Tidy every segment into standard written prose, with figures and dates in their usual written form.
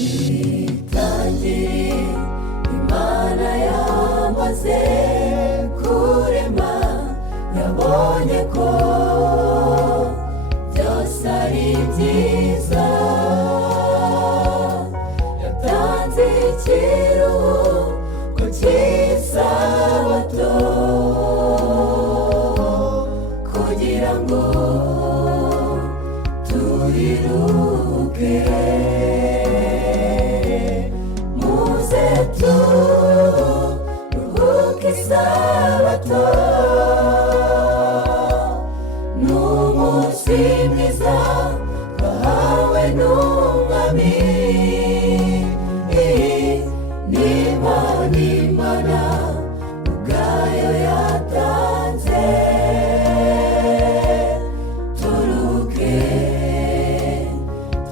itangiri Imana yamaze kurema, yabonye ko byose ari byiza, yatanze ikiruhuko cy'isabato kugira ngo tuyiruhuke. Muze turuhuke isabato, n'umunsi mwiza twahawe n'umwami. Imana ubwayo yatanze, turuhuke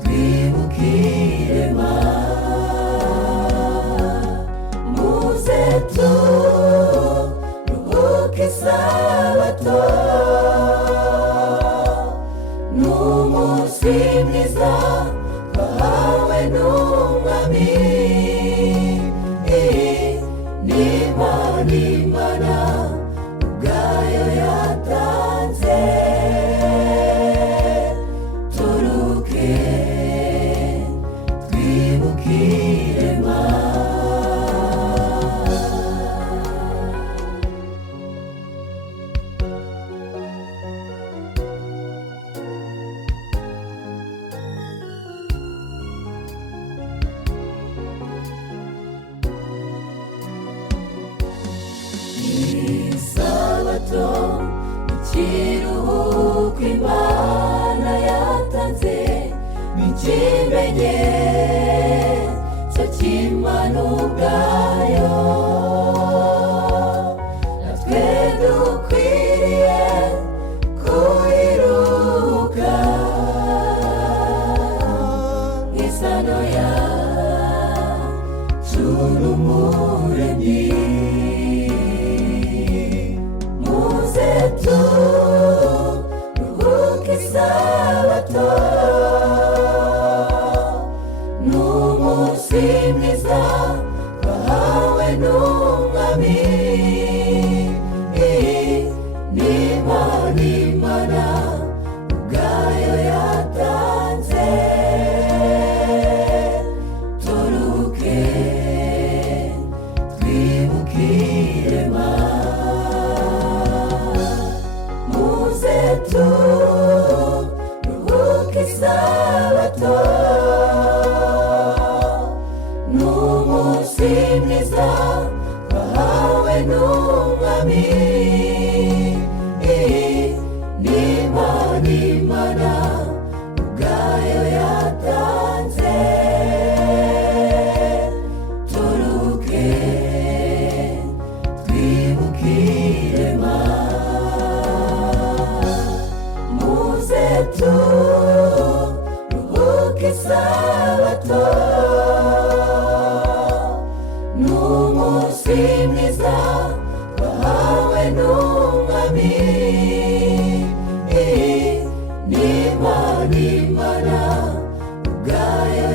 twibukire muze turuhuke isabato, n'umunsi mwiza twahawe n'umwami. Imana ubwayo yatanze, turuhuke twibukire isabato ikiruhuko Imana yatanze, n'ikimenyetso cy'Imana ubwayo. Natwe dukwiriye kuyiruhuka nk'isano yacu n'Umuremyi. Turuhuke isabato, n'umunsi mwiza twahawe n'umwami. Imana ubwayo yatanze, turuhuke twibukire turuhuke isabato, n'umunsi mwiza twahawe n'umwami. Imana ubwayo yatanze, turuhuke twibukire turuhuke isabato, n'umunsi mwiza twahawe n'umwami. Imana ubwayo